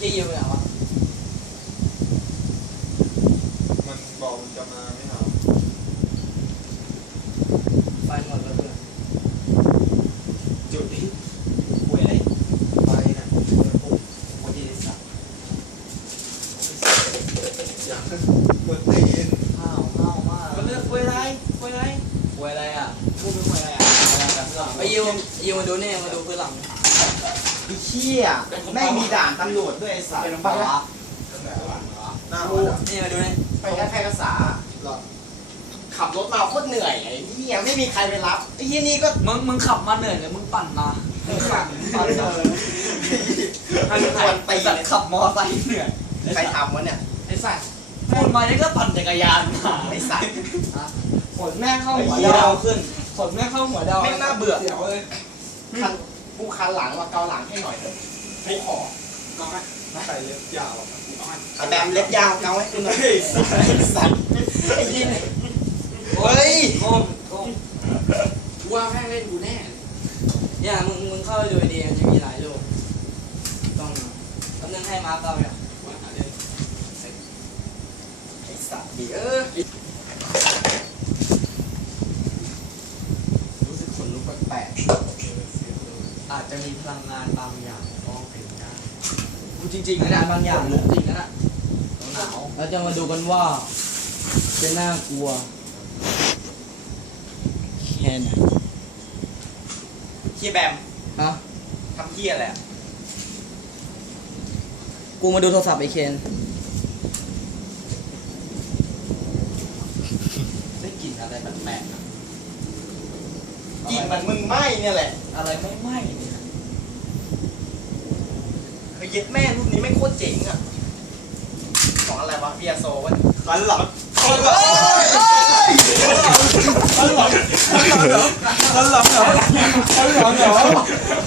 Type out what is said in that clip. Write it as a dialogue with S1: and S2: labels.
S1: ที่อยู่ไหนวะ
S2: มันบอกมันจะมาไม่เอา
S1: ไฟหมดแล้วเพื่อนจุดที่
S2: ป่วยอะไรไปนะปุ๊บวันที่สักอย่างกดตีน
S1: ห้าวมากมันเลือกป่วยอะไรป่วยอะไรอ่ะพูดเป็นป่วยอะไรอ่ะไอ้ยิวมาดูเนี่ยมาดูพื้นหลัง
S3: ไอ้เชี่ยแม่งมีด่านตำรวจด้วยไอ้สัตว์
S1: เป็นบ้า
S2: หน้า
S1: นี่มาดูนี่
S3: ไปแค่ภาษาขับรถมาโคตรเหนื่อยไอ้เหี้ยไม่มีใครไปรับไอ้เหี้ยนี่ก็
S1: มึงขับมาเหนื่อยเลยมึงปั่นมา
S3: ขับ
S1: ใครขับมอไซค์เหนื่อย
S3: ใครทำวะเนี่ย
S1: ไอ้สัตว์พูดมาเนี่ยก็ปั่นจักรยานมา
S3: ไอ้สัตว์
S1: ขนแม่เข้าหัวดาวขึ้นขนแม่เข้าหัวดาว
S3: ไม่น่าเบื่อ
S1: เสียวเลย
S3: คันกูคันหลังว่าเกาหลังให้หน่อยเถอะไม่ขอ
S2: ก็ใส่เล็บยาว
S3: ไอ้แบมเล็บยาวเกาให้กูหน่อยไอ้สัตว์ไอ้ยินเฮ้ย
S1: โก้มว่าแม่งเล่นกูแน่เนี่ยมึงเข้าไปดูดีมันจะมีหลายรูปต้องตำแหน่งให้มาร์คเราเนี่ย
S3: ไอ้สัตว์ดิรู้สึกขนลุกแปลก
S1: อาจจะมีพลังงานบางอย่างมองเห็นได้กูจริงๆนะบางอย่างลุกจริงนะหนาวเราจะมาดูกันว่าจะน่ากลัวแค่ไหน
S3: ๆเหี้ยแบม
S1: ฮะ
S3: ทำเหี้ยอะไรอะ
S1: กูมาดูโทรศัพท์ไอเคน
S3: ได้กลิ่นอะไรแปลกๆอะกลิ่นมันมึงไหม้เนี่ยแหละ
S1: อะไรไม่ไหม้เนี่ย
S3: เฮ้ยเย็ดแม่รุ่นนี้ไม่งโคตรเจ๋งอ่ะของอะไรวะเบียโซวะฟันหลังฟันหลังฟันหลังฟันหลังเหรอฟันหลังเหรอ